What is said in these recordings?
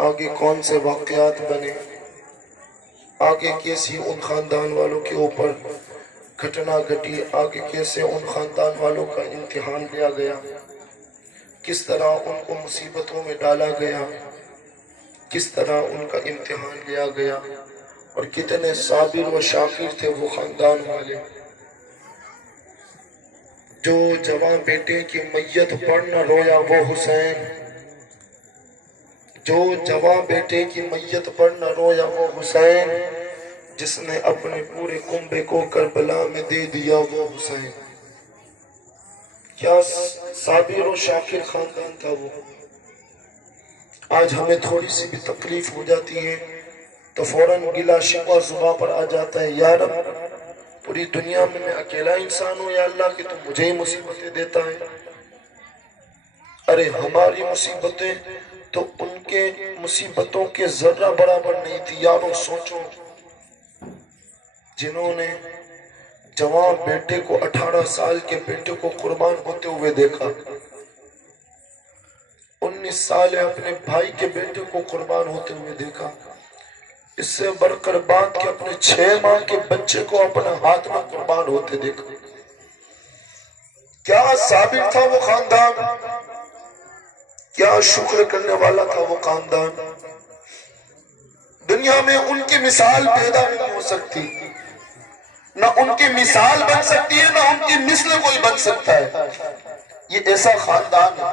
آگے کون سے واقعات بنے، آگے کیسی ان خاندان والوں کے اوپر گھٹنا گھٹی، آگے کیسے ان خاندان والوں کا امتحان لیا گیا، کس طرح ان کو مصیبتوں میں ڈالا گیا، کس طرح ان کا امتحان لیا گیا، اور کتنے صابر و شاکر تھے وہ خاندان والے جو جوان بیٹے کی میت پر نہ رویا وہ حسین، جو جوان بیٹے کی میت پر نہ رویا وہ حسین، جس نے اپنے پورے کنبے کو کربلا میں دے دیا وہ حسین۔ کیا صابر و شاکر خاندان تھا وہ۔ آج ہمیں تھوڑی سی بھی تکلیف ہو جاتی ہے تو فوراً گلا شکوہ زباں پر آ جاتا ہے، یا رب پوری دنیا میں اکیلا انسان ہوں یا اللہ کہ تم مجھے ہی مصیبتیں دیتا ہے۔ ارے ہماری مصیبتیں تو ان کے مصیبتوں کے ذرہ برابر نہیں تھی۔ یارو سوچو، جنہوں نے جوان بیٹے کو 18 سال کے بیٹے کو قربان ہوتے ہوئے دیکھا، 19 سال اپنے بھائی کے بیٹے کو قربان ہوتے ہوئے دیکھا، اس سے بڑھ کر بات کہ اپنے 6 ماہ کے بچے کو اپنے ہاتھ میں قربان ہوتے دیکھا۔ کیا ثابت تھا وہ خاندان، کیا شکر کرنے والا تھا وہ خاندان۔ دنیا میں ان کی مثال پیدا نہیں ہو سکتی، نہ ان کی مثال بن سکتی ہے، نہ ان کی مثل کوئی بن سکتا ہے۔ یہ ایسا خاندان ہے،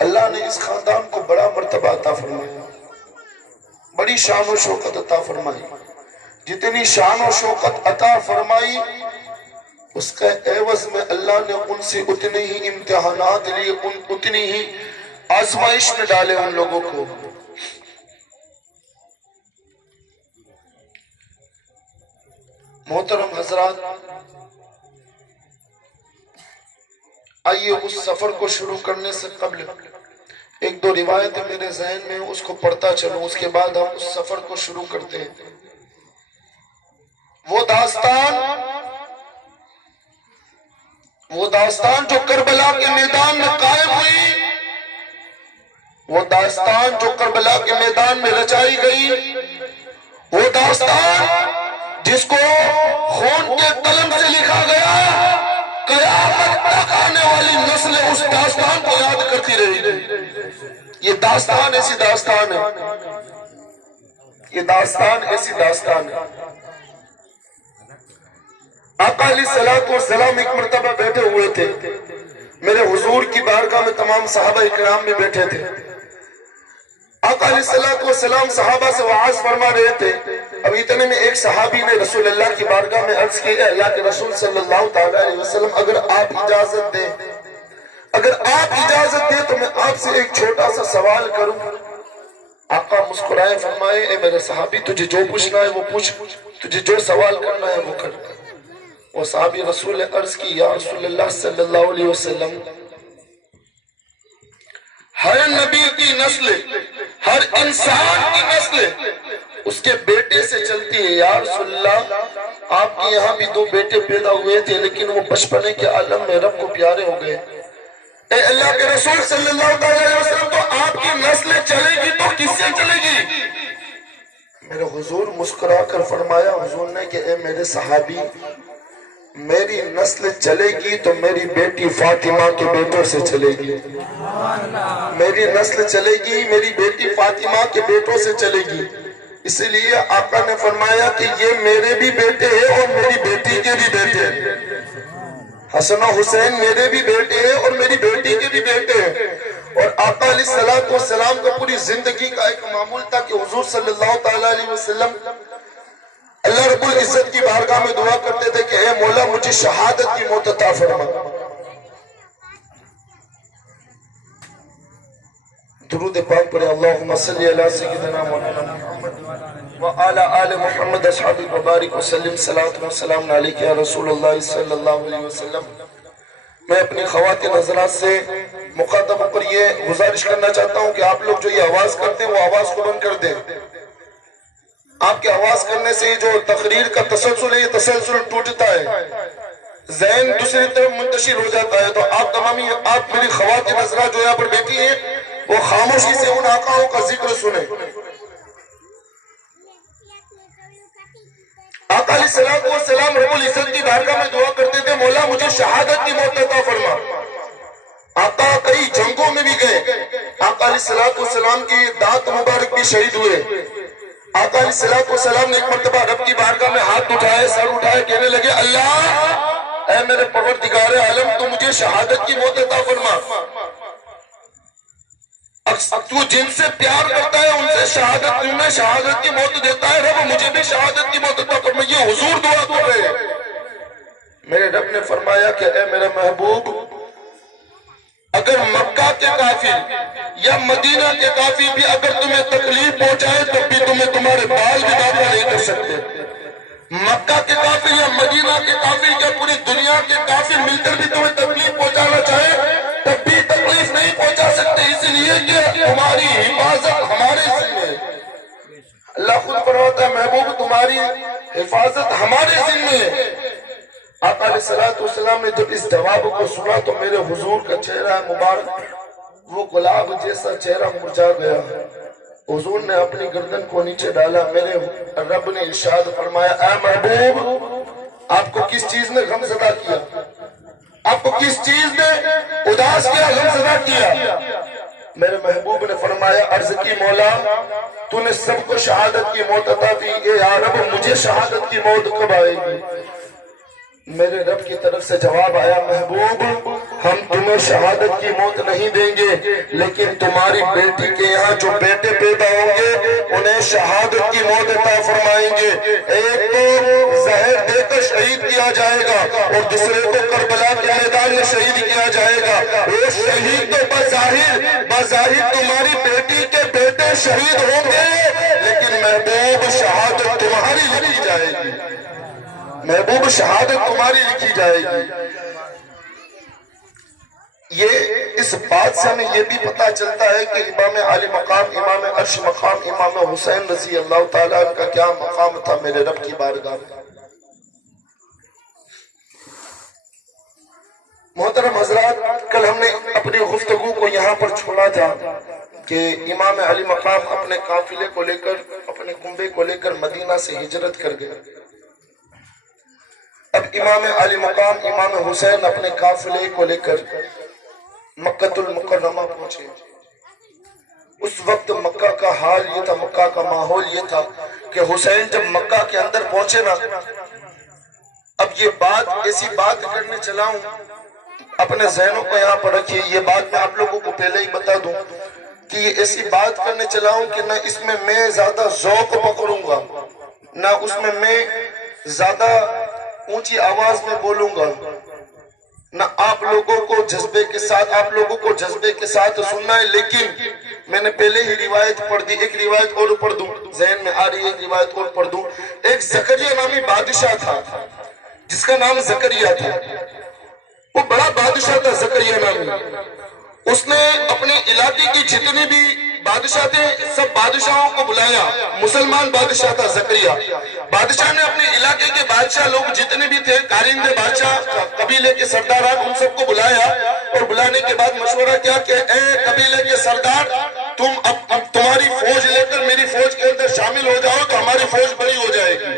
اللہ نے اس خاندان کو بڑا مرتبہ عطا فرمایا، بڑی شان و شوکت عطا فرمائی۔ جتنی شان و شوکت عطا فرمائی اس کا عوض میں اللہ نے ان سے اتنے ہی امتحانات لیے، اتنی ہی آزمائش میں ڈالے ان لوگوں کو۔ محترم حضرات، آئیے اس سفر کو شروع کرنے سے قبل ایک دو روایتیں میرے ذہن میں اس کو پڑھتا چلوں، اس کے بعد ہم اس سفر کو شروع کرتے ہیں۔ وہ داستان جو کربلا کے میدان میں قائم ہوئی، وہ داستان جو کربلا کے میدان میں رچائی گئی، وہ داستان جس کو خون کے قلم سے لکھا گیا، قیامت تک آنے والی نسل اس داستان کو یاد کرتی رہی۔ یہ داستان ایسی داستان ہے، یہ داستان ایسی داستان ہے۔ آقا علیہ السلام ایک مرتبہ بیٹھے ہوئے تھے، میرے حضور کی بارگاہ میں تمام صحابہ اکرام میں بیٹھے تھے۔ آقا علیہ السلام صحابہ سے وعظ فرما رہے تھے۔ اب اتنے میں ایک صحابی نے رسول اللہ کی بارگاہ میں عرض کی، اللہ کے رسول صلی اللہ علیہ وسلم اگر آپ اجازت دیں، اگر آپ اجازت دیں تو میں آپ سے ایک چھوٹا سا سوال کروں۔ آقا مسکرائے، فرمائے اے میرے صحابی تجھے جو پوچھنا ہے وہ پوچھ، تجھے جو سوال کرنا ہے وہ کر۔ وہ صحابی رسول نے عرض کی، یا رسول اللہ صلی اللہ علیہ وسلم، ہر نبی کی نسل، ہر انسان کی نسل اس کے بیٹے سے چلتی ہے۔ یا رسول اللہ، آپ کے یہاں بھی 2 بیٹے پیدا ہوئے تھے لیکن وہ بچپنے کے عالم میں رب کو پیارے ہو گئے۔ اے اللہ کے رسول صلی اللہ علیہ وسلم، تو آپ کی نسل چلے گی تو کس سے چلے گی؟ میرے حضور مسکرا کر فرمایا حضور نے کہ اے میرے صحابی، میری نسل چلے گی تو میری بیٹی فاطمہ کے بیٹوں سے چلے گی۔ میری نسل چلے گی، میری بیٹی فاطمہ کے بیٹوں سے چلے گی۔ اس لیے آقا نے فرمایا کہ یہ میرے بھی بیٹے ہیں اور میری بیٹی کے بھی بیٹے ہیں۔ حسن و حسین میرے بھی بیٹے ہیں اور میری بیٹی کے بھی بیٹے ہیں۔ اور آقا علیہ السلام کا پوری زندگی کا ایک معمول تھا کہ حضور صلی اللہ علیہ وسلم اللہ رب العزت کی بارگاہ میں دعا کرتے تھے کہ اے مولا مجھے شہادت کی موت عطا فرما۔ درود پاک پڑھے، اللہم صلی علی سیدنا مولانا محمد وعلی آل محمد اصحاب مبارک وسلم، صلاۃ و سلام علیک یا رسول اللہ صلی اللہ علیہ وسلم۔ میں اپنی خواتین حضرات سے مقدمہ پر یہ گزارش کرنا چاہتا ہوں کہ آپ لوگ جو یہ آواز کرتے ہیں وہ آواز کو بند کر دیں۔ آپ کے آواز کرنے سے جو تقریر کا تسلسل ہے یہ تسلسل ٹوٹتا ہے۔ ذہن دوسری طرف منتشر ہو جاتا ہے. تو آپ میری خواتین حضرات جو یہاں پر بیٹھی ہیں وہ خاموشی سے ان آقاؤں کا ذکر سنیں. آقا علیہ السلام رب العزت کی بارگاہ میں دعا کرتے تھے مولا مجھے شہادت کی موت عطا فرما. آقا کئی جنگوں میں بھی گئے. آقا علیہ السلام کی دانت مبارک بھی شہید ہوئے. آقا علیہ السلام نے ایک مرتبہ رب کی بارگاہ میں ہاتھ اٹھائے, سر اٹھائے, کہنے لگے اللہ اے میرے پروردگار عالم تو مجھے شہادت کی موت عطا فرما. تو جن سے پیار کرتا ہے ان سے شہادت کی موت دیتا ہے. رب مجھے بھی شہادت کی موت عطا فرما. یہ حضور دعا کر رہے ہیں. میرے رب نے فرمایا کہ اے میرا محبوب اگر مکہ کے کافر یا مدینہ کے کافر بھی اگر تمہیں تکلیف پہنچائے تب بھی تمہیں تمہارے بال بھی داغا نہیں کر سکتے. مکہ کے کافر یا مدینہ کے کافر یا پوری دنیا کے کافر مل کر بھی تمہیں تکلیف پہنچانا چاہے تب بھی تکلیف نہیں پہنچا سکتے, اس لیے کہ تمہاری حفاظت ہمارے ذمہ ہے. اللہ خود فرماتا ہے محبوب تمہاری حفاظت ہمارے ذمہ ہے. آقا علیہ السلام نے جب اس جواب کو سنا تو میرے حضور کا چہرہ مبارک وہ گلاب جیسا چہرہ مرجھا گیا. حضور نے اپنی گردن کو نیچے ڈالا. میرے رب نے ارشاد فرمایا اے محبوب آپ کو کس چیز نے غم زدہ کیا, آپ کو کس چیز نے اداس کیا, غم زدہ کیا. میرے محبوب نے فرمایا عرض کی مولا تو نے سب کو شہادت کی موت عطا دی, اے یا رب مجھے شہادت کی موت کب آئے گی. میرے رب کی طرف سے جواب آیا محبوب ہم تمہیں شہادت کی موت نہیں دیں گے لیکن تمہاری بیٹی کے یہاں جو بیٹے پیدا ہوں گے انہیں شہادت کی موت عطا فرمائیں گے. ایک کو زہر دے کر شہید کیا جائے گا اور دوسرے کو کربلا کے میدان میں شہید کیا جائے گا. وہ شہید تو بظاہر تمہاری بیٹی کے بیٹے شہید ہوں گے لیکن محبوب شہادت تمہاری لکھی جائے گی. محبوب شہادت تمہاری لکھی جائے گی. یہ اس بات سے ہمیں یہ بھی پتا چلتا ہے کہ امام علی مقام, امام عرش مقام, امام حسین رضی اللہ تعالیٰ عنہ کا کیا مقام تھا میرے رب کی بارگاہ میں. محترم حضرات کل ہم نے اپنی گفتگو کو یہاں پر چھوڑا تھا کہ امام علی مقام اپنے قافلے کو لے کر, اپنے کنبے کو لے کر مدینہ سے ہجرت کر گئے. اب امام علی مقام امام حسین اپنے قافلے کو لے کر مکہ المکرمہ پہنچے. اس وقت مکہ کا حال یہ تھا, مکہ کا ماحول یہ تھا کہ حسین جب مکہ کے اندر پہنچے نا, اب یہ بات ایسی بات کرنے چلا ہوں, اپنے ذہنوں کو یہاں پر رکھیے. یہ بات میں آپ لوگوں کو پہلے ہی بتا دوں کہ یہ ایسی بات کرنے چلا ہوں کہ نہ اس میں زیادہ ذوق پکڑوں گا, نہ اس میں زیادہ اونچی آواز میں بولوں گا, نہ آپ لوگوں کو جذبے کے ساتھ سننا ہے. لیکن میں نے پہلے ہی روایت پڑھ دی, ایک روایت اور پڑھ دوں, ذہن میں آ رہی ہے ایک روایت اور پڑھ دوں. ایک زکریا نامی بادشاہ تھا جس کا نام زکریا تھا. وہ بڑا بادشاہ تھا زکریا نامی. اس نے اپنے علاقے کی جتنی بھی بادشاہ تھے سب بادشاہوں کو بلایا. مسلمان بادشاہ تھا زکریا. بادشاہ نے اپنے علاقے کے بادشاہ لوگ جتنے بھی تھے, کارندے بادشاہ, قبیلے کے سرداران, ان سب کو بلایا اور بلانے کے بعد مشورہ کیا کہ اے قبیلے کے سردار تم اب تمہاری فوج لے کر میری فوج کے اندر شامل ہو جاؤ تو ہماری فوج بڑی ہو جائے گی.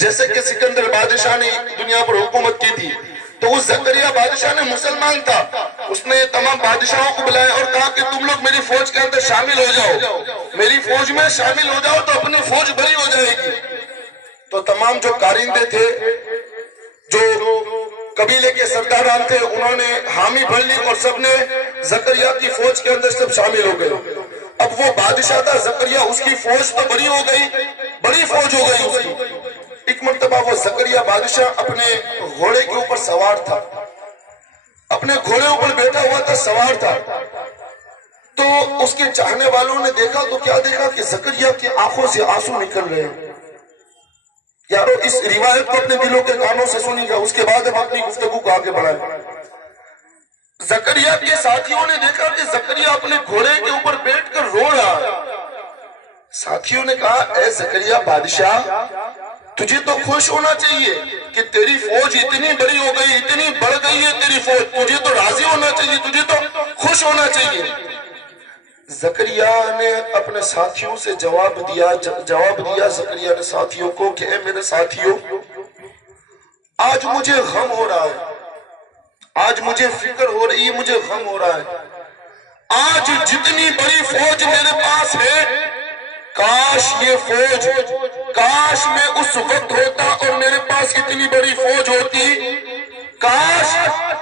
جیسے کہ سکندر بادشاہ نے دنیا پر حکومت کی تھی تو وہ زکریا بادشاہ نے مسلمان تھا, اس نے تمام بادشاہوں کو بلایا اور کہا کہ تم لوگ میری فوج کے اندر شامل ہو جاؤ, میری فوج میں شامل ہو جاؤ تو اپنی فوج بڑی ہو جائے گی. تو تمام جو کارندے تھے, جو قبیلے کے سرداران تھے, انہوں نے حامی بھر لی اور سب نے زکریا کی فوج کے اندر سب شامل ہو گئے. اب وہ بادشاہ تھا زکریا, اس کی فوج تو بڑی ہو گئی, بڑی فوج ہو گئی اس کی. ایک مرتبہ وہ زکریا بادشاہ اپنے گھوڑے کے اوپر سوار تھا, اپنے گھوڑے اوپر بیٹھا ہوا تھا, سوار تھا. تو اس کے چاہنے والوں نے دیکھا تو کیا دیکھا کہ زکریا کی آنکھوں سے آنسو نکل رہے ہیں. یارو اس روایت کو اپنے دلوں کے کانوں سے سنیں گا, اس کے بعد ہم اپنی گفتگو کو آگے بڑھائیں. زکریا کے ساتھیوں نے دیکھا کہ زکریا اپنے گھوڑے کے اوپر بیٹھ کر رو رہا. ساتھیوں نے کہا اے زکریا بادشاہ تجھے تو خوش ہونا چاہیے, کہ تیری فوج اتنی بڑی ہو گئی، اتنی بڑھ گئی ہے تیری فوج، تجھے تو راضی ہونا چاہیے، تجھے تو خوش ہونا چاہیے۔ زکریا نے اپنے ساتھیوں سے جواب دیا زکریا نے ساتھیوں کو کہ اے میرے ساتھیوں، آج مجھے غم ہو رہا ہے، آج مجھے فکر ہو رہی ہے، مجھے غم ہو رہا ہے۔ آج جتنی بڑی فوج میرے پاس ہے، کاش یہ فوج، کاش میں اس وقت ہوتا اور میرے پاس اتنی بڑی فوج ہوتی، کاش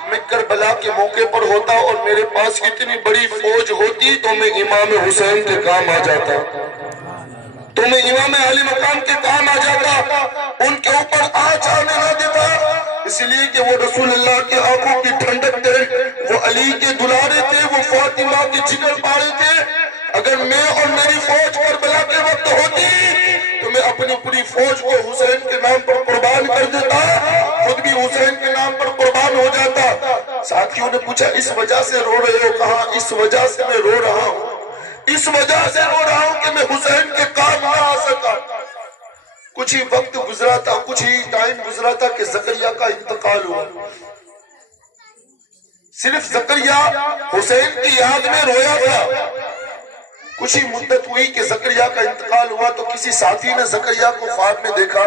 میں کربلا کے موقع پر ہوتا اور میرے پاس اتنی بڑی فوج ہوتی تو میں امام حسین کے کام آ جاتا، تو میں امام علی مقام کے کام آ جاتا، ان کے اوپر آنچ آنے نہ دیتا، اس لیے کہ وہ رسول اللہ کے آنکھوں کی ٹھنڈک تھے، وہ علی کے دلارے تھے، وہ فاطمہ کے جگر پارے تھے۔ اگر میں اور میری فوج کربلا کے وقت ہوتی تو میں اپنی پوری فوج کو حسین کے نام پر قربان کر دیتا، خود بھی حسین کے نام پر قربان ہو جاتا۔ ساتھیوں نے پوچھا اس وجہ سے رو رہے ہو؟ کہا اس وجہ سے میں رو رہا ہوں، اس وجہ سے رو رہا ہوں کہ میں حسین کے کام نہ آ سکا۔ کچھ ہی وقت گزرا تھا، کچھ ہی ٹائم گزرا تھا کہ زکریا کا انتقال ہوا۔ صرف زکریا حسین کی یاد میں رویا تھا۔ کچھ ہی مدت ہوئی کہ زکریا کا انتقال ہوا تو کسی ساتھی نے زکریا کو خواب میں دیکھا۔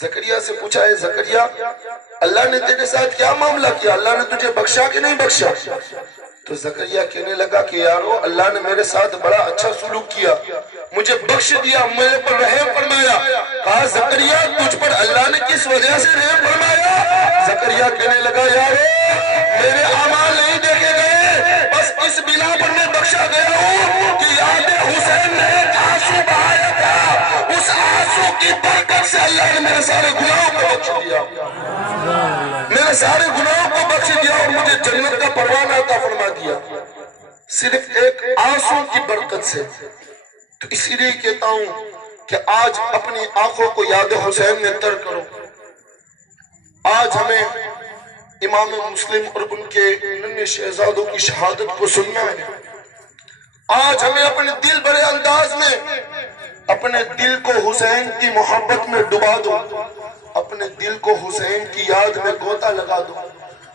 زکریا سے پوچھا ہے زکریا، اللہ نے تیرے ساتھ کیا معاملہ کیا؟ اللہ نے تجھے بخشا کہ نہیں بخشا؟ تو زکریا کہنے لگا کہ یارو اللہ نے میرے ساتھ بڑا اچھا سلوک کیا، مجھے بخش دیا، میرے پر رحم فرمایا۔ کہا زکریا تجھ پر اللہ نے کس وجہ سے رحم فرمایا؟ زکریا کہنے لگا یارو میرے اعمال نہیں دیکھے گئے، بس اس بنا پر میں بخشا گیا ہوں کہ یاد حسین نے ایک آنسو بہایا تھا، اس آنسو کی برکت سے اللہ نے میرے سارے گناہوں کو بخش دیا، میرے سارے گناہوں کو بخش دیا اور مجھے جنت کا پروانہ عطا فرما دیا، صرف ایک آنسو کی برکت سے۔ تو اسی لیے کہتا ہوں کہ آج اپنی آنکھوں کو یاد حسین میں تر کرو۔ آج ہمیں امام مسلم اور ان کے ننھے شہزادوں کی شہادت کو سننا ہے۔ آج ہمیں اپنے دل بھرے انداز میں اپنے دل کو حسین کی محبت میں ڈبا دو، اپنے دل کو حسین کی یاد میں گوتا لگا دو،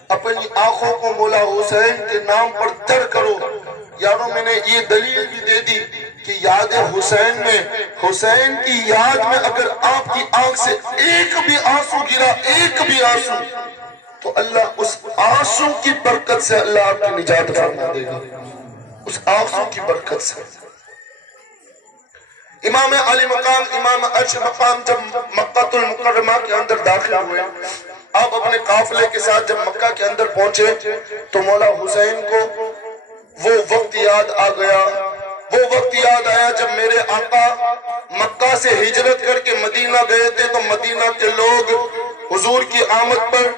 اپنی آنکھوں کو مولا حسین کے نام پر تر کرو۔ یاروں میں نے یہ دلیل بھی دے دی کہ یاد حسین میں، حسین کی یاد میں اگر آپ کی آنکھ سے ایک بھی آنسو گرا، ایک بھی آنسو، تو اللہ اس آنسو کی برکت سے اللہ آپ کی نجات فرما دے گا، اس آنسو کی برکت سے۔ امام علی مقام، امام عرش مقام جب مکہ المکرمہ کے اندر داخل ہوئے، آپ اپنے قافلے کے ساتھ جب مکہ کے اندر پہنچے تو مولا حسین کو وہ وقت یاد آ گیا، وہ وقت یاد آیا جب میرے آقا مکہ سے ہجرت کر کے مدینہ گئے تھے تو مدینہ کے لوگ حضور کی آمد پر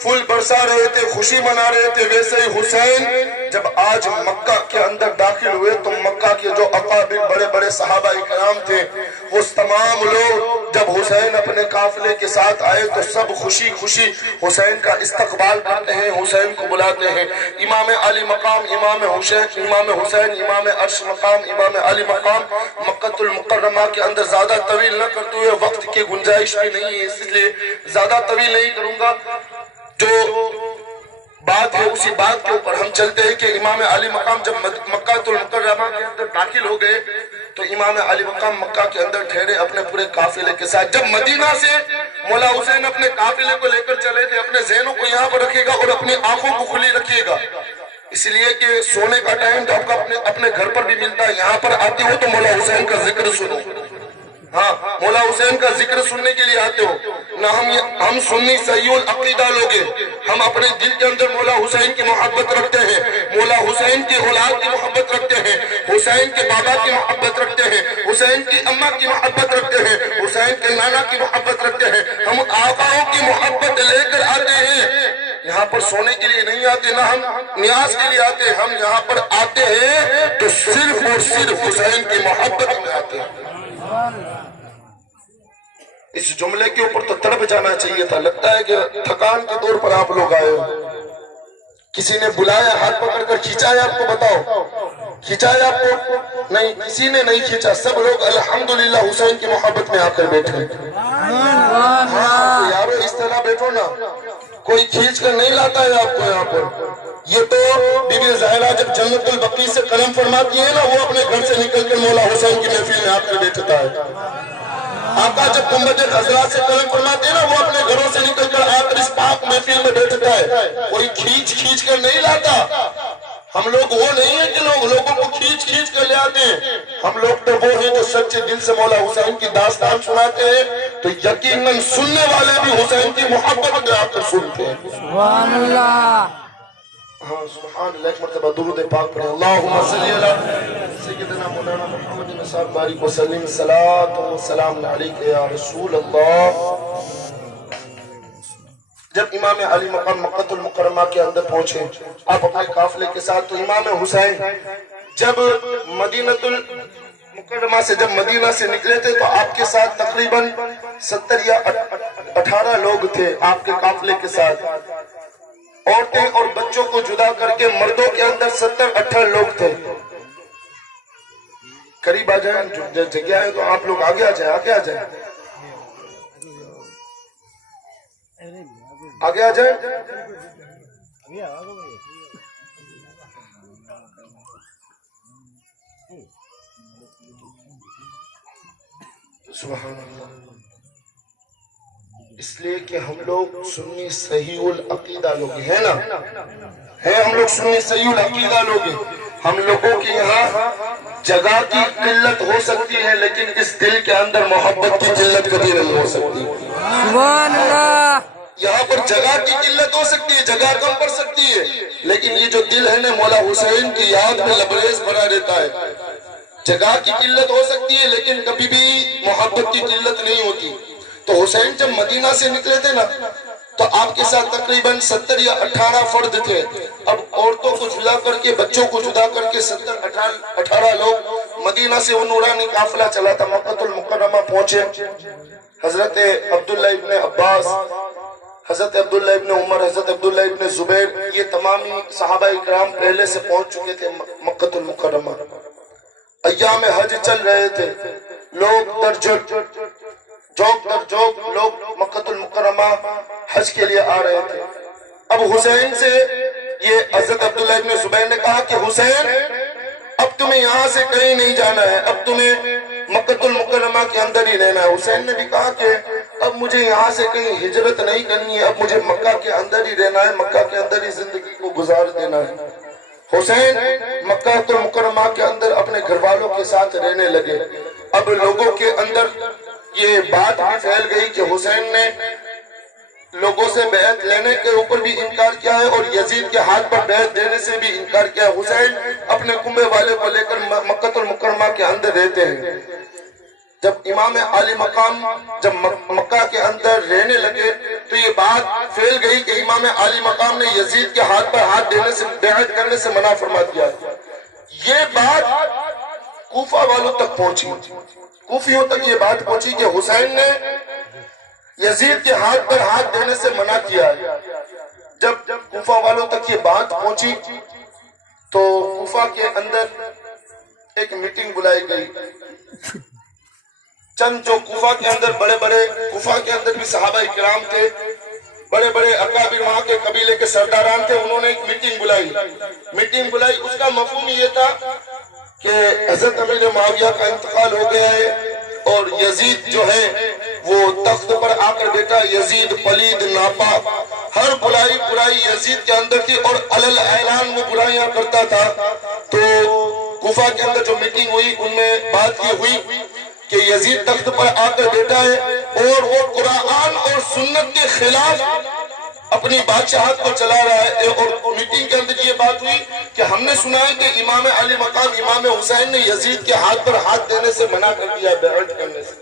پھول برسا رہے تھے، خوشی منا رہے تھے۔ ویسے ہی حسین جب آج مکہ کے اندر داخل ہوئے تو مکہ کے جو اکابر بڑے بڑے صحابہ اکرام تھے وہ تمام لوگ جب حسین اپنے قافلے کے ساتھ آئے تو سب خوشی خوشی حسین کا استقبال کرتے ہیں، حسین کو بلاتے ہیں۔ امام علی مقام، امام حسین، امام عرش مقام، امام علی مقام مکہ المکرمہ کے اندر زیادہ طویل نہ کرتے ہوئے، وقت کی گنجائش بھی نہیں ہے اس لیے زیادہ طویل نہیں کروں گا، جو بات ہے اسی بات کے اوپر ہم چلتے ہیں کہ امام علی مقام جب مکہ المکرمہ کے اندر داخل ہو گئے تو امام علی مقام مکہ کے اندر ٹھہرے اپنے پورے قافلے کے ساتھ۔ جب مدینہ سے مولا حسین اپنے قافلے کو لے کر چلے تھے، اپنے ذہنوں کو یہاں پر رکھیے گا اور اپنی آنکھوں کو کھلی رکھیے گا، اس لیے کہ سونے کا ٹائم تو آپ کا اپنے گھر پر بھی ملتا ہے، یہاں پر آتے ہو تو مولا حسین کا ذکر سنو، ہاں مولا حسین کا ذکر سننے کے لیے آتے ہو نہ۔ ہم سنی صحیح العقیدہ لوگ ہیں، ہم اپنے دل کے اندر مولا حسین کی محبت رکھتے ہیں، مولا حسین کی اولاد کی محبت رکھتے ہیں، حسین کے بابا کی محبت رکھتے ہیں، حسین کی اماں کی محبت رکھتے ہیں، حسین کے نانا کی محبت رکھتے ہیں۔ ہم آقاؤں کی محبت لے کر آتے ہیں، یہاں پر سونے کے لیے نہیں آتے، نہ ہم نیاز کے لیے آتے، ہم یہاں پر آتے ہیں تو صرف اور صرف حسین کی محبت میں آتے ہیں۔ اس جملے کے اوپر تو تڑپ جانا چاہیے تھا، لگتا ہے کہ تھکان کے طور پر آپ لوگ آئے ہو، کسی نے بلایا ہاتھ پکڑ کر کھینچا ہے آپ کو؟ بتاؤ کھینچا ہے آپ کو؟ نہیں، کسی نے نہیں کھینچا، سب لوگ الحمدللہ حسین کی محبت میں آ کر بیٹھے۔ ہاں یارو بیٹھو نا, کوئی کھینچ کر نہیں لاتا ہے آپ کو یہاں پر. یہ تو بی بی زہرا جب جنت البقیع سے قلم فرماتی ہے نا, وہ اپنے گھر سے نکل کر مولا حسین کی محفل میں آپ کے بیٹھتا ہے. آقا جب گنبد خضرا سے قلم فرماتے ہیں نا, وہ اپنے گھروں سے نکل کر آ کر اس پاک محفل میں بیٹھتا ہے. کوئی کھینچ کر نہیں لاتا. ہم لوگ وہ نہیں ہیں کہ لوگوں کو کھینچ کر لے آتے ہیں. ہم لوگ تو وہ ہیں جو سچے دل سے مولا حسین کی داستان سناتے ہیں, تو یقیناً سننے والے بھی حسین کی محبت میں آ کر سنتے ہیں. سبحان اللہ. ہاں سبحان اللہ. ایک مرتبہ درود پاک پڑھیں. اللہم صلی علی سیدنا مولانا محمد صاحب بارک وسلم. صلاۃ و سلام علیک یا رسول اللہ. جب امام علی مقام مکہ المکرمہ کے اندر پہنچے آپ اپنے قافلے کے ساتھ, تو امام حسین جب مدینہ المکرمہ سے جب مدینہ سے نکلے تھے, تو آپ کے ساتھ تقریباً 70 یا 18 لوگ تھے آپ کے قافلے کے ساتھ. عورتیں اور بچوں کو جدا کر کے مردوں کے اندر 70-18 لوگ تھے. قریب آ جائیں, جگہ ہے تو آپ لوگ آگے آ جائیں, آگے آ جائیں, آگے آ جائیں. سبحان اللہ. اس لیے کہ ہم لوگ سنی صحیح العقیدہ لوگ ہیں نا, ہیں ہم لوگ سنی صحیح العقیدہ لوگ ہیں. ہم لوگوں کے یہاں جگہ کی قلت ہو سکتی ہے, لیکن اس دل کے اندر محبت کی قلت کبھی نہیں ہو سکتی. سبحان اللہ. یہاں پر جگہ کی قلت ہو سکتی ہے, جگہ کم پڑ سکتی ہے, لیکن یہ جو دل ہے نا مولا حسین کی یاد میں لبریز بھرا رہتا ہے. جگہ کی قلت ہو سکتی ہے, لیکن کبھی بھی محبت کی قلت نہیں ہوتی. تو حسین جب مدینہ سے نکلے تھے نا, تو آپ کے ساتھ تقریباً 70 یا 18 فرد تھے. اب عورتوں کو جدا کر کے, بچوں کو جدا کر کے 70-18 لوگ مدینہ سے وہ نورانی قافلہ چلا تھا. مکہ المکرمہ پہنچے. حضرت عبداللہ ابن عباس, حضرت عبداللہ ابن عمر, حضرت عبداللہ ابن زبیر, یہ تمامی صحابہ اکرام پہلے سے پہنچ چکے تھے مکہ المکرمہ. ایام حج چل رہے تھے. لوگ در جوک لوگ مکہ المکرمہ حج کے لیے آ رہے تھے. اب حسین سے یہ حضرت عبداللہ ابن زبیر نے کہا کہ حسین اب تمہیں یہاں سے کہیں نہیں جانا ہے, اب تمہیں مکہ المکرمہ کے اندر ہی رہنا ہے. حسین نے بھی کہا کہ اب مجھے یہاں سے کہیں ہجرت نہیں کرنی ہے, اب مجھے مکہ کے اندر ہی رہنا ہے, مکہ کے اندر ہی زندگی کو گزار دینا ہے. حسین مکہ المکرمہ کے اندر اپنے گھر والوں کے ساتھ رہنے لگے. اب لوگوں کے اندر یہ بات بھی پھیل گئی کہ حسین نے لوگوں سے بیعت لینے کے اوپر بھی انکار کیا ہے, اور یزید کے ہاتھ پر بیعت دینے سے بھی انکار کیا ہے. حسین اپنے کنبے والے کو لے کر مکہ المکرمہ کے اندر رہتے ہیں. جب امام علی مقام جب مکہ کے اندر رہنے لگے, تو یہ بات پھیل گئی کہ امام علی مقام نے یزید کے ہاتھ پر ہاتھ دینے سے, بیعت کرنے سے منع فرما دیا. یہ بات کوفہ والوں تک پہنچی, کوفیوں تک یہ بات پہنچی کہ حسین نے یزید کے ہاتھ پر ہاتھ دینے سے منع کیا ہے. جب کوفہ والوں تک یہ بات پہنچی, تو کوفہ کے اندر ایک میٹنگ بلائی گئی. چند جو کوفہ کے اندر کوفہ کے اندر بھی صحابہ کرام تھے, بڑے بڑے اکابر وہاں کے قبیلے کے سرداران تھے, انہوں نے ایک میٹنگ بلائی. اس کا مفہوم یہ تھا کہ حضرت امیر معاویہ کا انتقال ہو گیا ہے, اور یزید جو ہے وہ تخت پر آ کر بیٹھا. یزید پلید ناپاک, ہر برائی یزید کے اندر تھی, اور علل اعلان وہ برائیاں کرتا تھا. تو کوفہ کے اندر جو میٹنگ ہوئی, ان میں بات یہ ہوئی کہ یزید تخت پر آ کر بیٹھا ہے, اور وہ قرآن اور سنت کے خلاف اپنی بادشاہت کو چلا رہا ہے. اور میٹنگ کے اندر یہ بات ہوئی کہ ہم نے سنا ہے کہ امام علی مقام امام حسین نے یزید کے ہاتھ پر ہاتھ دینے سے منع کر دیا, بیعت کرنے سے.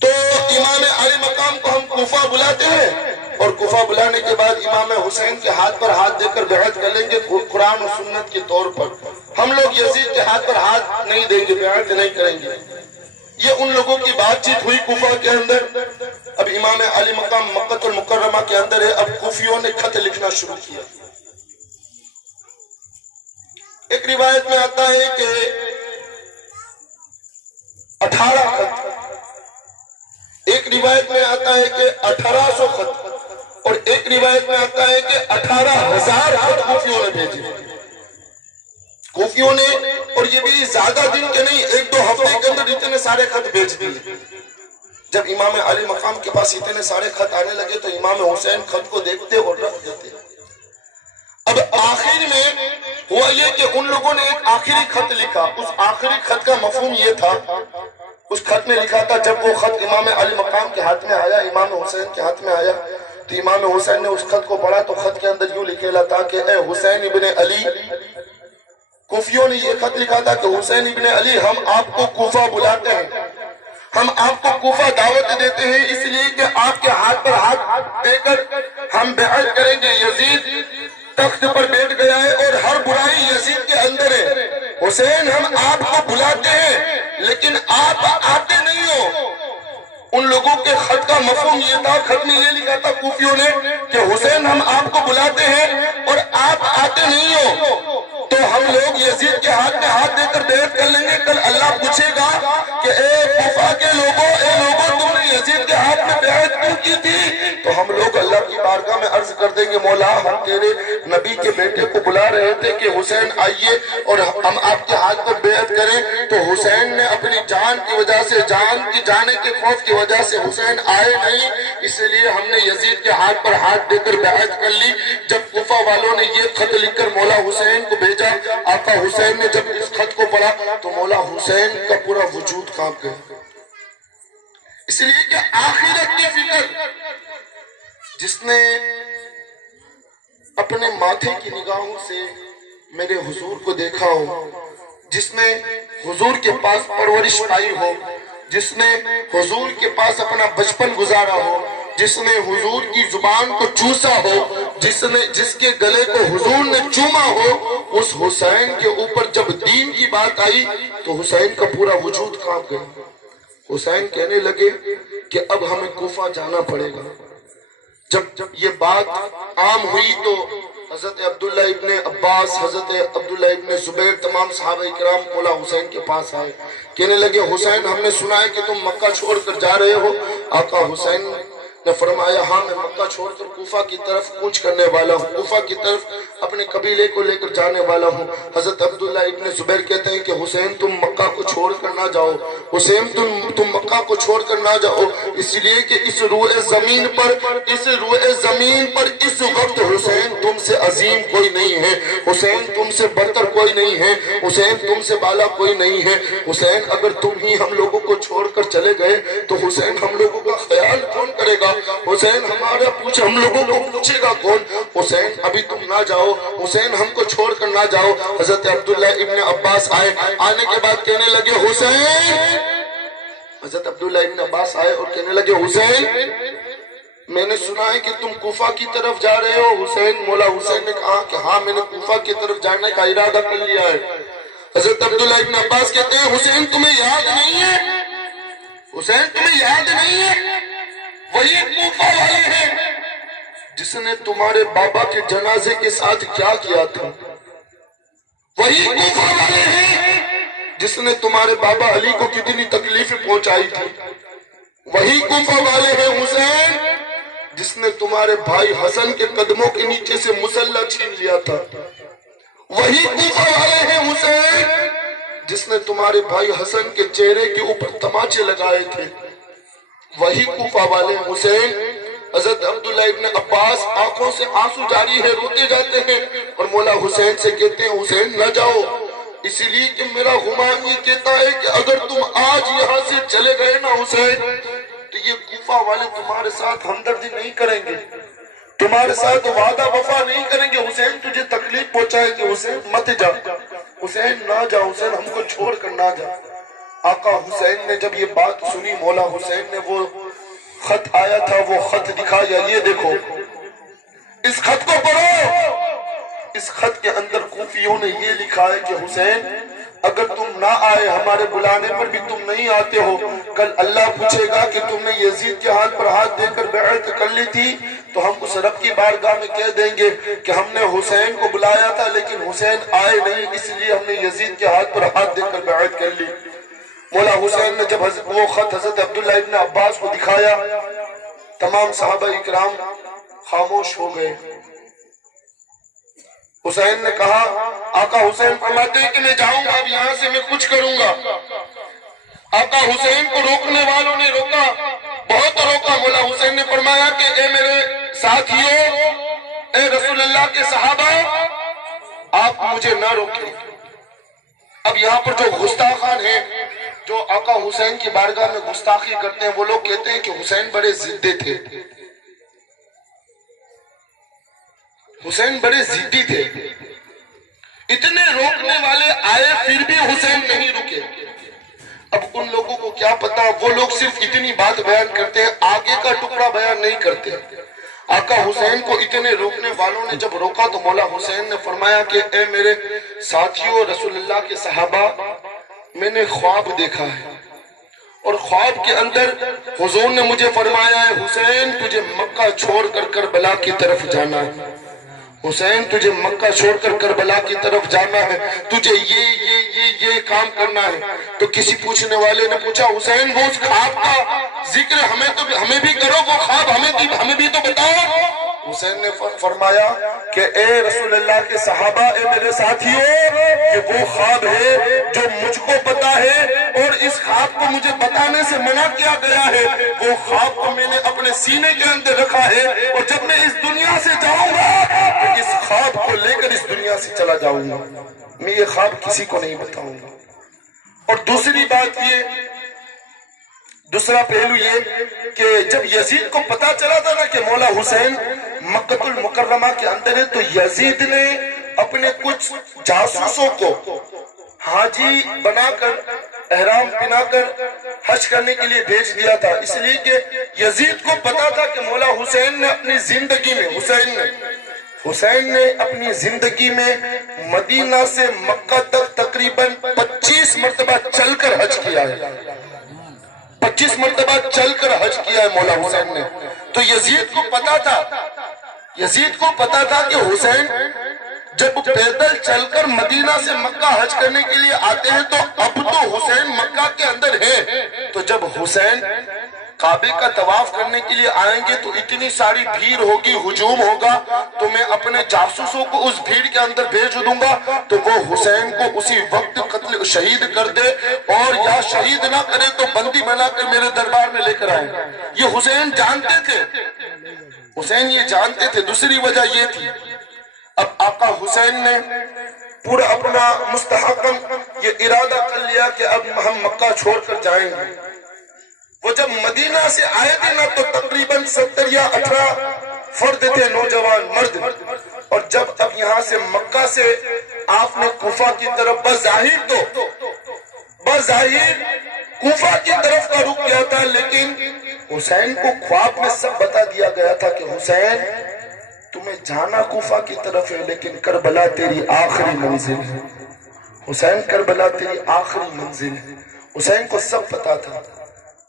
تو امام علی مقام کو ہم کوفہ بلاتے ہیں, اور کوفہ بلانے کے بعد امام حسین کے ہاتھ پر ہاتھ دے کر بیعت کر لیں گے قرآن اور سنت کے طور پر. ہم لوگ یزید کے ہاتھ پر ہاتھ نہیں دیں گے, بیعت نہیں کریں گے. یہ ان لوگوں کی بات چیت ہوئی کوفہ کے اندر. اب امام علی مقام مکہ المکرمہ کے اندر ہے. اب کوفیوں نے خط لکھنا شروع کیا. ایک روایت میں آتا ہے کہ 18 خط, ایک روایت میں آتا ہے کہ 1800 خط, اور ایک روایت میں آتا ہے کہ 18,000 خط کوفیوں نے بھیجے، کوفیوں نے، اور یہ بھی زیادہ دن کے نہیں، 1-2 ہفتے کے اندر اتنے سارے خط بھیج دیے۔ جب امام علی مقام کے پاس اتنے سارے خط آنے لگے تو امام حسین خط کو دیکھتے اور رکھ دیتے۔ اب آخر میں ہوا یہ کہ ان لوگوں نے ایک آخری خط لکھا، اس آخری خط کا مفہوم یہ تھا، اس خط میں لکھا تھا، جب وہ خط امام علی مقام کے ہاتھ میں آیا، امام حسین کے ہاتھ میں آیا، تو امام حسین نے اس خط کو پڑھا تو خط کے اندر یوں لکھا تھا کہ اے حسین ابن علی، کوفیوں نے یہ خط لکھا تھا کہ حسین ابن علی، ہم آپ کو کوفہ بلاتے ہیں، ہم آپ کو کوفہ دعوت دیتے ہیں، اس لیے کہ آپ کے ہاتھ پر ہاتھ دے کر ہم بیعت کریں گے۔ یزید تخت پر بیٹھ گیا ہے اور ہر برائی یزید کے اندر ہے، حسین ہم آپ کو بلاتے ہیں لیکن آپ آتے نہیں ہو۔ ان لوگوں کے خط کا مفہوم یہ تھا، خط میں یہ لکھا تھا کوفیوں نے کہ حسین ہم آپ کو بلاتے ہیں اور آپ آتے نہیں ہو، تو ہم لوگ یزید کے ہاتھ میں ہاتھ دے کر بیعت کر لیں گے، کل اللہ پوچھے گا کہ اے کوفہ کے لوگوں، تم نے یزید کے ہاتھ میں بیعت کیوں کی تھی؟ تو ہم لوگ اللہ کی بارگاہ میں عرض کر دیں گے، مولا ہم تیرے نبی کے بیٹے کو بلا رہے تھے کہ حسین آئیے اور ہم آپ کے ہاتھ پر بیعت کریں، تو حسین نے اپنی جان کی وجہ سے، جان کی جانے کے خوف کی وجہ سے حسین آئے نہیں، اس لیے ہم نے یزید کے ہاتھ پر ہاتھ دے کر بیعت کر لی۔ جب کوفہ والوں نے یہ خط لکھ کر مولا حسین کو بھیجا، آقا حسین نے جب اس خط کو پڑھا تو مولا حسین کا پورا وجود کانپ گیا، اس لیے کہ آخرت کی فکر، جس نے اپنے ماتھے کی نگاہوں سے میرے حضور کو دیکھا ہو، جس نے حضور کے پاس پرورش پائی ہو، جس نے حضور کے پاس اپنا بچپن گزارا ہو، جس نے حضور کی زبان کو چوسا ہو، جس کے گلے کو حضور نے چوما ہو، اس حسین کے اوپر جب دین کی بات آئی تو حسین کا پورا وجود کانپ گیا۔ حسین کہنے لگے کہ اب ہمیں کوفہ جانا پڑے گا۔ جب یہ بات عام ہوئی تو حضرت عبداللہ ابن عباس، حضرت عبداللہ ابن زبیر، تمام صحابہ اکرام مولا حسین کے پاس آئے، کہنے لگے حسین ہم نے سنا ہے کہ تم مکہ چھوڑ کر جا رہے ہو۔ آقا حسین نے فرمایا ہاں میں مکہ چھوڑ کر کوفہ کی طرف کوچ کرنے والا ہوں، کوفہ کی طرف اپنے قبیلے کو لے کر جانے والا ہوں۔ حضرت عبداللہ ابن زبیر کہتے ہیں کہ حسین تم مکہ کو چھوڑ کر نہ جاؤ، حسین تم مکہ کو چھوڑ کر نہ جاؤ، اس لیے کہ اس روئے زمین پر اس وقت حسین تم سے عظیم کوئی نہیں ہے، حسین تم سے برتر کوئی نہیں ہے، حسین تم سے بالا کوئی نہیں ہے۔ حسین اگر تم ہی ہم لوگوں کو چھوڑ کر چلے گئے تو حسین ہم لوگوں کا خیال کون کرے گا؟ حسین ہم لوگوں کو پوچھے گا کون؟ حسین ابھی تم نہ جاؤ، حسین ہم کو چھوڑ کر نہ جاؤ۔ حضرت عبداللہ ابن عباس آئے، آنے کے بعد کہنے لگے حسین، حضرت عبداللہ ابن عباس آئے اور کہنے لگے حسین میں نے سنا ہے کہ تم کوفہ کی طرف جا رہے ہو۔ حسین، مولا حسین نے کہا کہ ہاں میں نے کوفہ کی طرف جانے کا ارادہ کر لیا ہے۔ حضرت عبداللہ ابن عباس کہتے ہیں حسین تمہیں یاد نہیں ہے، حسین تمہیں یاد نہیں ہے، وہی کوفہ والے ہیں جس نے تمہارے بابا کے جنازے کے ساتھ کیا کیا تھا، وہی کوفہ والے ہیں جس نے تمہارے بابا علی کو کتنی تکلیفیں پہنچائی تھی، وہی کوفہ والے ہیں حسین جس نے تمہارے بھائی حسن کے قدموں کے نیچے سے مسلح چھین لیا تھا، وہی کوفہ والے ہیں حسین جس نے تمہارے بھائی حسن کے چہرے کے اوپر تماچے لگائے تھے، وہی کوفہ والے حسین۔ حضرت عبداللہ ابن عباس آنکھوں سے آنسو جاری ہے، روتے جاتے ہیں اور مولا حسین سے کہتے ہیں حسین نہ جاؤ، اسی لیے کہ میرا غمان یہ کہتا ہے کہ اگر تم آج یہاں سے چلے گئے نا حسین تو یہ کوفہ والے تمہارے ساتھ ہمدردی نہیں کریں گے، تمہارے ساتھ وعدہ وفا نہیں کریں گے، حسین تجھے تکلیف پہنچائے گی، حسین مت جا، حسین نہ جا، حسین ہم کو چھوڑ کر نہ جا۔ آقا حسین نے جب یہ بات سنی، مولا حسین نے وہ خط آیا تھا وہ خط دکھایا، یہ دیکھو اس خط کو پڑھو، اس خط کے اندر کوفیوں نے یہ لکھا ہے کہ حسین اگر تم نہ آئے، ہمارے بلانے پر بھی تم نہیں آتے ہو، کل اللہ پوچھے گا کہ تم نے یزید کے ہاتھ پر ہاتھ دے کر بیعت کر لی تھی، تو ہم اس رب کی بارگاہ میں کہہ دیں گے کہ ہم نے حسین کو بلایا تھا لیکن حسین آئے نہیں، اس لیے ہم نے یزید کے ہاتھ پر ہاتھ دے کر بیعت کر لی۔ مولا حسین نے جب وہ خط حضرت عبداللہ ابن عباس کو دکھایا، تمام صحابہ اکرام خاموش ہو گئے۔ حسین نے کہا، آقا حسین فرماتے ہیں کہ میں جاؤں گا، اب یہاں سے میں کچھ کروں گا۔ آقا حسین کو روکنے والوں نے روکا، بہت روکا۔ مولا حسین نے فرمایا کہ اے میرے ساتھیوں، اے رسول اللہ کے صحابہ، آپ مجھے نہ روکیں۔ اب یہاں پر جو گستاخان ہیں، جو آقا حسین کی بارگاہ میں گستاخی کرتے ہیں، وہ لوگ کہتے ہیں کہ حسین بڑے ضدی تھے، حسین بڑے ضدی تھے۔ اتنے روکنے والے آئے پھر بھی حسین نہیں رکے۔ اب ان لوگوں کو کیا پتا، وہ لوگ صرف اتنی بات بیان کرتے ہیں، آگے کا ٹکڑا بیان نہیں کرتے۔ آقا حسین کو اتنے روکنے والوں نے جب روکا تو مولا حسین نے فرمایا کہ اے میرے ساتھیوں، رسول اللہ کے صحابہ، میں نے خواب دیکھا ہے، اور خواب کے اندر حضور نے مجھے فرمایا ہے، حسین تجھے مکہ چھوڑ کر کربلا کی طرف جانا ہے، حسین تجھے مکہ چھوڑ کر کربلا کی طرف جانا ہے، تجھے یہ کام کرنا ہے۔ تو کسی پوچھنے والے نے پوچھا، حسین وہ اس خواب کا ذکر ہمیں بھی کرو، وہ خواب ہمیں بھی تو بتاؤ۔ حسین نے فرمایا کہ اے رسول اللہ کے صحابہ، اے میرے ساتھیوں، یہ وہ خواب ہے جو مجھ کو پتا ہے، اور اس خواب کو مجھے بتانے سے منع کیا گیا ہے۔ وہ خواب کو میں نے اپنے سینے کے اندر رکھا ہے، اور جب میں اس دنیا سے جاؤں گا تو اس خواب کو لے کر اس دنیا سے چلا جاؤں گا، میں یہ خواب کسی کو نہیں بتاؤں گا۔ اور دوسری بات یہ، دوسرا پہلو یہ کہ جب یزید کو پتا چلا تھا نا کہ مولا حسین مکہ المکرمہ کے اندر ہے، تو یزید نے اپنے کچھ جاسوسوں کو حاجی بنا کر، احرام پہنا کر حج کرنے کے لیے بھیج دیا تھا، اس لیے کہ یزید کو پتا تھا کہ مولا حسین نے اپنی زندگی میں حسین نے اپنی زندگی میں مدینہ سے مکہ تک تقریباً 25 مرتبہ چل کر حج کیا ہے، 25 مرتبہ چل کر حج کیا ہے مولا حسین نے۔ تو یزید کو پتا تھا کہ حسین جب پیدل چل کر مدینہ سے مکہ حج کرنے کے لیے آتے ہیں تو اب تو حسین مکہ کے اندر ہے، تو جب حسین کعبے کا طواف کرنے کے لیے آئیں گے تو اتنی ساری بھیڑ ہوگی، ہجوم ہوگا، تو میں اپنے جاسوسوں کو اس بھیڑ کے اندر بھیج دوں گا، تو وہ حسین کو اسی وقت قتل شہید کر دے، اور یا شہید نہ کرے تو بندی بنا کر میرے دربار میں لے کر آئیں۔ یہ حسین جانتے تھے، حسین یہ جانتے تھے۔ دوسری وجہ یہ تھی، اب آقا حسین نے پورا اپنا مستحکم یہ ارادہ کر لیا کہ اب ہم مکہ چھوڑ کر جائیں گے۔ وہ جب مدینہ سے آئے تھے نا تو تقریباً 17 یا 18 فرد تھے، نوجوان مرد، اور جب اب یہاں سے مکہ سے آپ نے کوفہ کی طرف بظاہر کوفہ کی طرف کا رخ کیا تھا، لیکن حسین کو خواب میں سب بتا دیا گیا تھا کہ حسین تمہیں جانا کوفہ کی طرف ہے، لیکن کربلا تیری آخری منزل ہے، حسین کربلا تیری آخری منزل ہے۔ حسین کو سب پتا تھا۔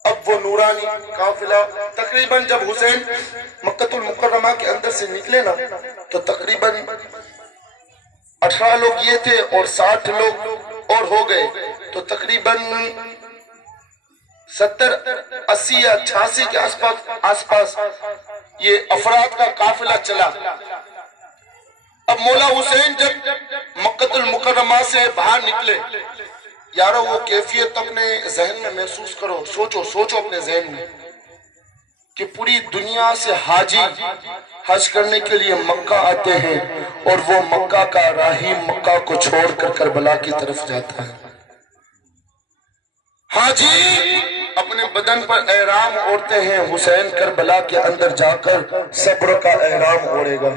اب وہ نورانی قافلہ تقریباً جب حسین مکہ المکرمہ کے اندر سے نکلے نا تو تقریباً 18 لوگ یہ تھے اور 60 لوگ اور ہو گئے، تو تقریباً 70 80 یا 86 کے آس پاس یہ افراد کا قافلہ چلا۔ اب مولا حسین جب مکہ المکرمہ سے باہر نکلے، یارو وہ کیفیت اپنے ذہن میں محسوس کرو، سوچو اپنے ذہن میں کہ پوری دنیا سے حاجی حج کرنے کے لیے مکہ آتے ہیں، اور وہ مکہ کا راہی مکہ کو چھوڑ کر کربلا کی طرف جاتا ہے۔ حاجی اپنے بدن پر احرام اوڑھتے ہیں، حسین کربلا کے اندر جا کر صبر کا احرام اوڑھے گا۔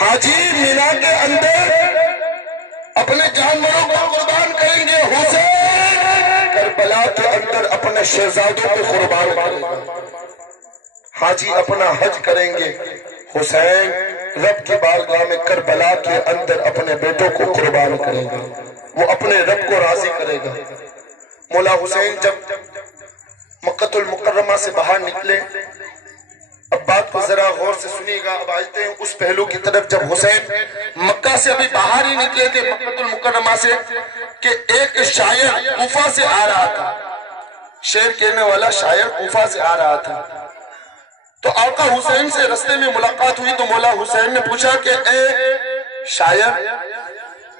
حاجی مینا کے اندر اپنے جانوروں کو قربان کریں گے، حسین کربلا کے اندر اپنے شہزادوں کو قربان کریں گے۔ حاجی اپنا حج کریں گے، حسین رب کی بارگاہ میں کربلا کے اندر اپنے بیٹوں کو قربان کرے گا، وہ اپنے رب کو راضی کرے گا۔ مولا حسین جب مکہ المکرمہ سے باہر نکلے، اب بات کو ذرا غور سے سنیے گا۔ اب آتے ہیں اس پہلو کی طرف، جب حسین مکہ سے ابھی باہر ہی نکلے تھے مکہ المکرمہ سے، کہ ایک شاعر کوفہ سے آ رہا تھا، شعر کہنے والا شاعر کوفہ سے آ رہا تھا، تو آقا حسین سے رستے میں ملاقات ہوئی تو مولا حسین نے پوچھا کہ اے شاعر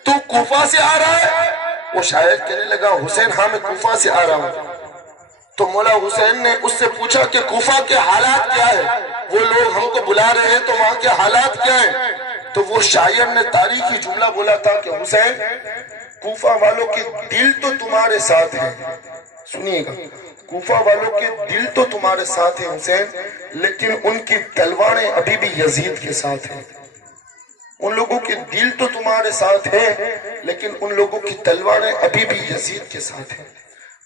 تو کوفہ سے آ رہا ہے؟ وہ شاعر کہنے لگا حسین ہاں میں کوفہ سے آ رہا ہوں۔ تو مولا حسین نے اس سے پوچھا کہ کوفہ کے حالات کیا ہے، وہ لوگ ہم کو بلا رہے ہیں تو وہاں کے حالات کیا ہیں؟ تو وہ شاعر نے تاریخی جملہ بولا تھا کہ حسین کوفہ والوں کے دل تو تمہارے ساتھ ہیں، سنیے گا، کوفہ والوں کے دل تو تمہارے ساتھ ہیں حسین، لیکن ان کی تلواریں ابھی بھی یزید کے ساتھ ہیں۔ ان لوگوں کے دل تو تمہارے ساتھ ہیں لیکن ان لوگوں کی تلواریں ابھی بھی یزید کے ساتھ ہیں۔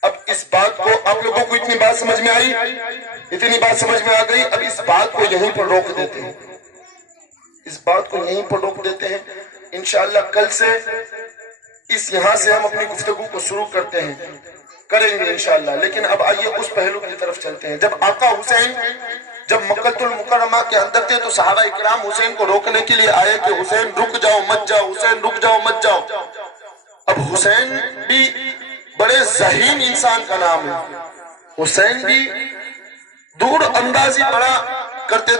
اب اس بات کو آپ لوگوں کو اتنی بات سمجھ میں آئی، اتنی بات سمجھ میں آ گئی، اب اس بات کو یہیں پر روک دیتے ہیں، اس بات کو یہیں پر روک دیتے ہیں۔ انشاءاللہ کل سے یہاں سے ہم اپنی گفتگو کو شروع کریں گے انشاءاللہ، لیکن اب آئیے اس پہلو کی طرف چلتے ہیں۔ جب آقا حسین جب مکۃ المکرمہ کے اندر تھے تو صحابہ اکرام حسین کو روکنے کے لیے آئے کہ حسین رک جاؤ مت جاؤ، حسین رک جاؤ مت جاؤ۔ اب حسین بھی بڑے ذہین انسان کا نام ہے، حسین بھی دور اندازی بڑا کرتے